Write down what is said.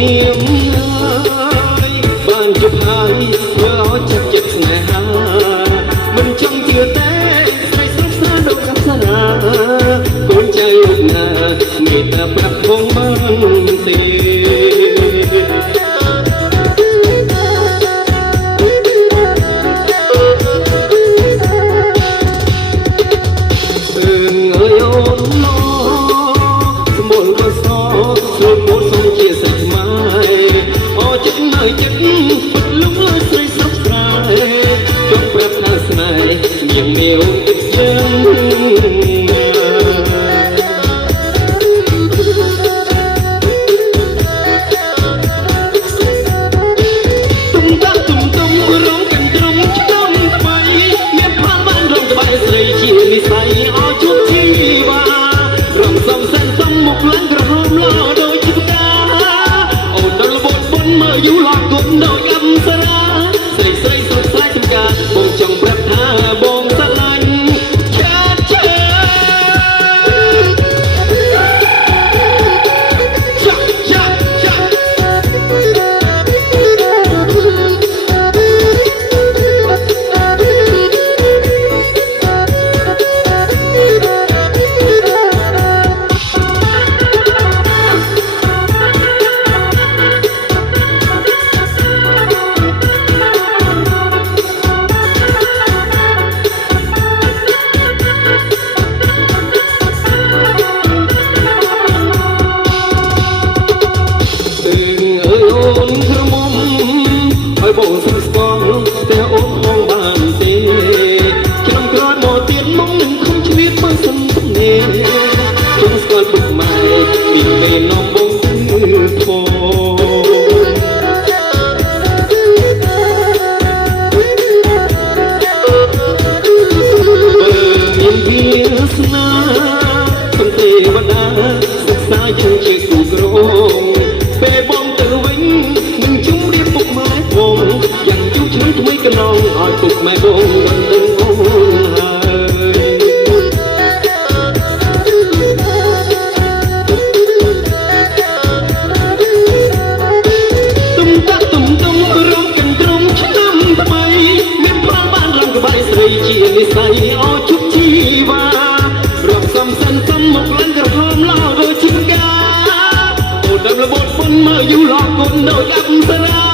នាងហើយបានជប់ហើយធ្វើឲ្យចិត្តចិត្តស្នេហាមិនចង់ជឿទេស្រីស្រុកស្នាដូចកាសនាកូនចៅលោកណាមេត្តាប្រាប់ផងបានទេបងសុំស្គាល់តែអូនផងបានទេឆ្នាំក្រោយមកទៀតមកនឹងខំជ្រៀតបើសិនទំនេរជុំស្គាល់ពុកម៉ែមានមេនំបងគឺផងមានវាសនាសន្តិវតាសិក្សាយើងជាគូក្រងពេលបងទៅវិញនឹងជុំរៀបពុកម៉ែបងយ៉ាងយូរឆ្នាំថ្មីកណ្ដងឲ្យពុកម៉ែបងមិនដឹងអូនហើយទុំតាក់ទុំទុំរំកិនត្រង់ឆ្នាំថ្មីមានផលបានរំក្បាយស្រីជានិស័យអោជប់ជីវ៉ារំសំសិនសំមកឡើងក្រហមឡោដូចជាផ្កាអូនដើមរបូតពុនមើលយូរឡោកូនដូចអប្សរា